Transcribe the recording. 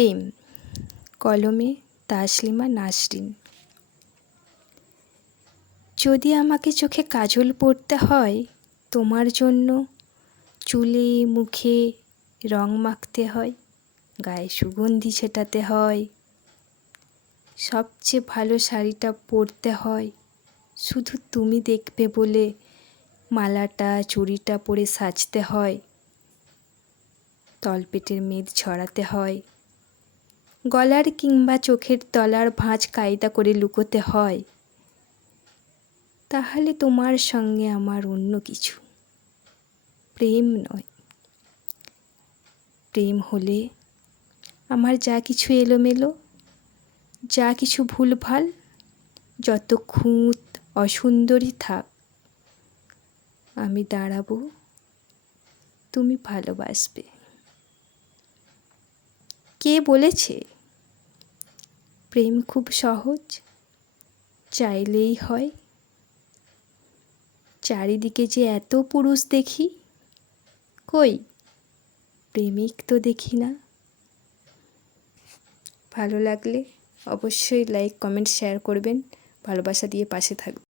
প্রেম, কলমে তাসলিমা নাসরিন। যদি আমাকে চোখে কাজল পরতে হয়, তোমার জন্য চুলে মুখে রং মাখতে হয়, গায়ে সুগন্ধি ছেটাতে হয়, সবচেয়ে ভালো শাড়িটা পরতে হয়, শুধু তুমি দেখবে বলে মালাটা চুড়িটা পরে সাজতে হয়, তলপেটের মেদ ছড়াতে হয়, গলার কিংবা চোখের তলার ভাঁজ কায়দা করে লুকোতে হয়, তাহলে তোমার সঙ্গে আমার অন্য কিছু, প্রেম নয়। প্রেম হলে আমার যা কিছু এলোমেলো, যা কিছু ভুলভাল, যত খুঁত অসুন্দরী থাক, আমি দাঁড়াবো, তুমি ভালোবাসবে। কে বলেছে প্রেম খুব সহজ, চাইলেই হয়? চারিদিকে যে এত পুরুষ দেখি, কই প্রেমিক তো দেখি না। ভালো লাগলে অবশ্যই লাইক কমেন্ট শেয়ার করবেন, ভালোবাসা দিয়ে পাশে থাকবেন।